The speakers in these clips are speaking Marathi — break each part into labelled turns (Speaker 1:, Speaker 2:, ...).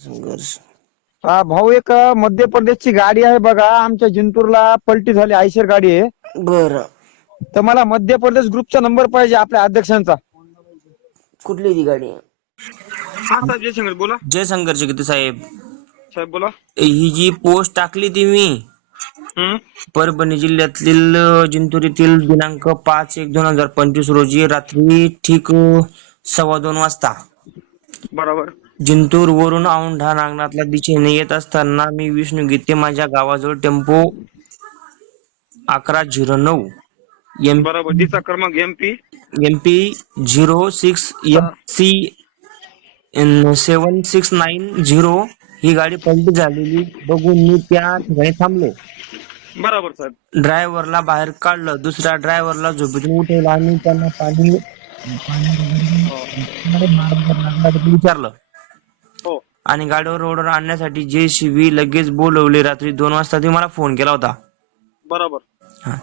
Speaker 1: संघर्ष
Speaker 2: हा भाऊ एक मध्य प्रदेशची गाडी आहे बघा. आमच्या जिंतूरला पलटी झाली. आयशर गाडी आहे.
Speaker 1: बर.
Speaker 2: तर मला मध्य प्रदेश ग्रुपचा नंबर पाहिजे आपल्या अध्यक्षांचा.
Speaker 1: कुठली ती गाडी
Speaker 2: हा साहेब जयशंकर बोला.
Speaker 3: जय संघर्ष गीते साहेब.
Speaker 2: साहेब बोला.
Speaker 3: ही जी पोस्ट टाकली ती मी.
Speaker 2: हम्म.
Speaker 3: परभणी जिल्ह्यातील अ, जिंतूर येथील दिनांक पाच एक दोन हजार पंचवीस रोजी रात्री ठीक अ, सव्वा दोन वाजता.
Speaker 2: बरोबर.
Speaker 3: जिंतूर वरून औंढा नागनाथला दिशेने येत असताना मी विष्णू गीते माझ्या गावाजवळ टेम्पो अकरा झिरो नऊ एम
Speaker 2: बरोबर. तिचा क्रमांक MP
Speaker 3: M P zero six M C seven six nine zero ही गाडी पलटी झालेली. बघून मी त्या ठिकाणी थांबलो.
Speaker 2: बरोबर साहेब
Speaker 3: ड्रायव्हरला बाहेर काढलं. दुसऱ्या ड्रायव्हरला झोपेतून उठवलं आणि त्यांना पाणी विचारलं
Speaker 2: हो.
Speaker 3: आणि गाडीवर रोडवर आणण्यासाठी जे शिवी लगेच बोलवले. रात्री दोन वाजता ते मला फोन केला होता.
Speaker 2: बरोबर.
Speaker 3: हा.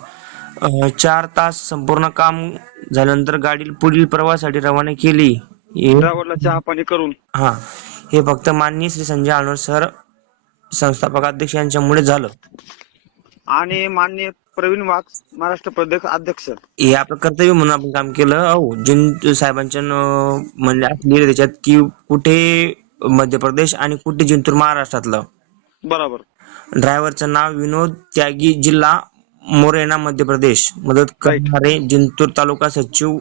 Speaker 3: अं, चार तास संपूर्ण काम झाल्यानंतर गाडी पुढील प्रवासासाठी रवाना केली. हे-
Speaker 2: ड्रायव्हरला चहा पाणी करून.
Speaker 3: हा. हे फक्त माननीय श्री संजय अनवर सर संस्थापक अध्यक्ष यांच्यामुळे झालं.
Speaker 2: आणि माननीय प्रवीण वाघ महाराष्ट्र प्रदेश अध्यक्ष.
Speaker 3: हे आपलं कर्तव्य म्हणून आपण काम केलं. हो जिन साहेबांच्या न- म्हणले लिहिलं त्याच्यात की कुठे मध्य प्रदेश आणि कुठे जिंतूर महाराष्ट्रातलं.
Speaker 2: बरोबर.
Speaker 3: ड्रायव्हरचं नाव विनोद त्यागी जिल्हा मोरेना मध्य प्रदेश. मदत करणारे जिंतूर तालुका सचिव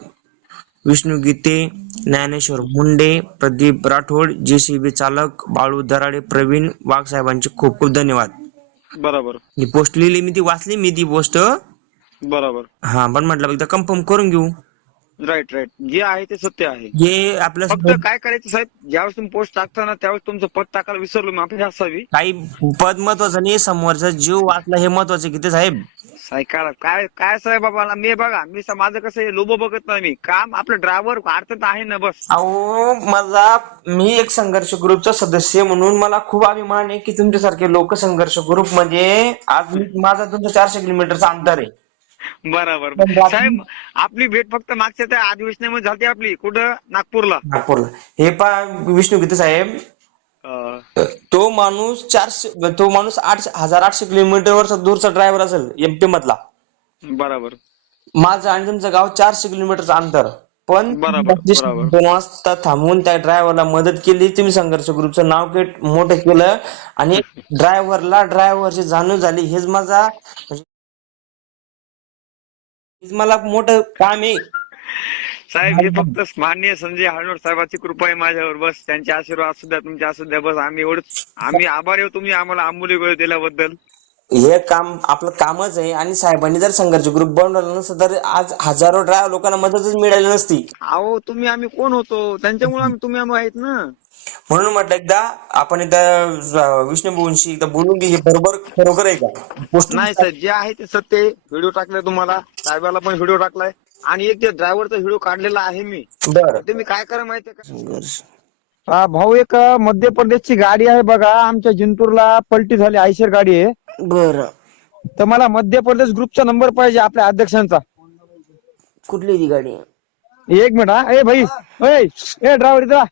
Speaker 3: विष्णू गीते ज्ञानेश्वर मुंडे प्रदीप राठोड जेसीबी चालक बाळू दराडे प्रवीण वाघ साहेबांचे खूप खूप धन्यवाद.
Speaker 2: बरोबर.
Speaker 3: ही पोस्ट लिहिली मी ती वाचली मी ती पोस्ट.
Speaker 2: बरोबर.
Speaker 3: हा पण म्हटलं एकदा कन्फर्म करून घेऊ.
Speaker 2: राईट राईट जे आहे ते सत्य आहे.
Speaker 3: हे आपलं
Speaker 2: फक्त काय करायचं साहेब? ज्यावेळेस तुम्ही पोस्ट टाकता त्यावेळेस तुमचं पद टाकायला विसरलो मी. आपली असावी.
Speaker 3: काही पद महत्वाचं नाही समोरचा जीव वाचला हे महत्वाचं किती साहेब?
Speaker 2: सायकाला काय काय साहेब बाबाला? मी बघा मी स- माझं कसं आहे लोबो बघत नाही मी. काम आपलं ड्रायव्हर अर्थात आहे ना बस.
Speaker 3: अहो माझा मी एक संघर्ष ग्रुपचा सदस्य म्हणून मला खूप अभिमान आहे की तुमच्यासारखे लोक संघर्ष ग्रुपमध्ये आज मी माझा तुमचा चारशे किलोमीटरचा अंतर आहे.
Speaker 2: बरोबर. साहेब आपली भेट फक्त मागच्या त्या अधिवेशनामध्ये झाली आपली. कुठं? नागपूरला.
Speaker 3: नागपूरला. हे पा विष्णू गीते साहेब. तो माणूस चारशे तो माणूस आठशे हजार आठशे किलोमीटरवरचा दूरचा ड्रायव्हर असेल एमपी मधला.
Speaker 2: बरोबर.
Speaker 3: माझं आणि तुमचं गाव चारशे किलोमीटरचं अंतर. पण. दोन वाजता थांबून त्या ड्रायव्हरला मदत केली. तुम्ही संघर्ष ग्रुपचं नाव केट मोठं केलं. आणि ड्रायव्हरला ड्रायव्हरची जाणीव झाली. हेच माझा मला मोठं काम आहे.
Speaker 2: साहेब हे फक्त माननीय संजय हळनोड साहेबाची कृपा आहे माझ्यावर बस. त्यांचे आशीर्वाद असू द्या तुमचे असू द्या बस. आम्ही एवढंच. आम्ही आभारी आहोत तुम्ही आम्हाला आंबोली वेळ दिल्याबद्दल.
Speaker 3: हे काम आपलं कामच आहे आणि साहेबांनी जर संघर्ष ग्रुप बनवला नसतं तर आज हजारो ड्रायव्हर लोकांना मदतच मिळाली नसती.
Speaker 2: अहो तुम्ही आम्ही कोण होतो? त्यांच्यामुळे आम्ही तुम्ही आम्ही आहेत ना?
Speaker 3: म्हणून म्हटलं एकदा आपण एकदा विष्णू भाऊंशी एकदा बोलून घे हे बरोबर खरोखर आहे का? पोस्ट
Speaker 2: नाही साहेब जे आहे ते सत्य व्हिडिओ टाकलाय तुम्हाला. साहेबाला पण व्हिडिओ टाकलाय. आणि एक ते ड्रायव्हरचा व्हिडिओ काढलेला आहे मी.
Speaker 3: बर.
Speaker 2: तुम्ही काय करा माहितीये का? हा भाऊ एक अ, मध्य प्रदेशची गाडी आहे बघा. आमच्या जिंतूरला पलटी झाली आयशर गाडी आहे.
Speaker 1: बर.
Speaker 2: तर मला मध्य प्रदेश ग्रुपचा नंबर पाहिजे आपल्या अध्यक्षांचा.
Speaker 1: कुठली ती गाडी
Speaker 2: एक मिनिट हा. ए भाई. ए इधर आ.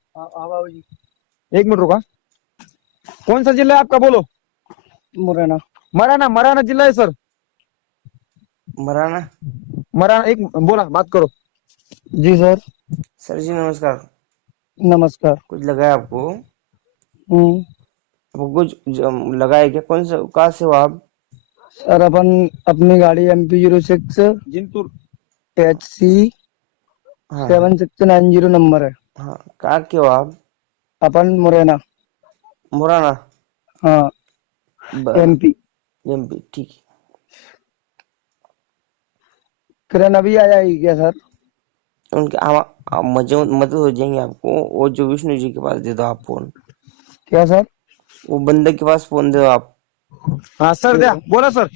Speaker 2: एक मिनट रुका। कौन सा जिला है आपका बोलो।
Speaker 1: मुराना।
Speaker 2: मराना मराना जिला है सर।
Speaker 1: मराना।
Speaker 2: मराना एक बोला बात करो। जी सर।
Speaker 1: सर जी नमस्कार।
Speaker 2: नमस्कार।
Speaker 1: कुछ लगाया आपको?
Speaker 2: हम्म,
Speaker 1: आपको कुछ ज- लगा है क्या? कौन सा कहाँ से हो आप?
Speaker 4: सर अपन अपनी गाड़ी M P zero six
Speaker 2: Jintur.
Speaker 4: H C seven six nine zero number है।
Speaker 1: हाँ कहाँ के हो आप?
Speaker 4: अपन मुरैना.
Speaker 1: मुराना?
Speaker 4: हाँ.
Speaker 1: बर.
Speaker 4: एम पी
Speaker 1: एमपी ठीक. है
Speaker 4: ट्रेन अभी आ जाएगी क्या सर?
Speaker 1: उनके हम हम मदद हो जाएँगे आपको. वो जो विष्णु जी के पास दे दो आप फ़ोन.
Speaker 4: क्या सर?
Speaker 1: वो बंदे के पास फ़ोन दे दो आप.
Speaker 2: हाँ सर द्या बोला सर.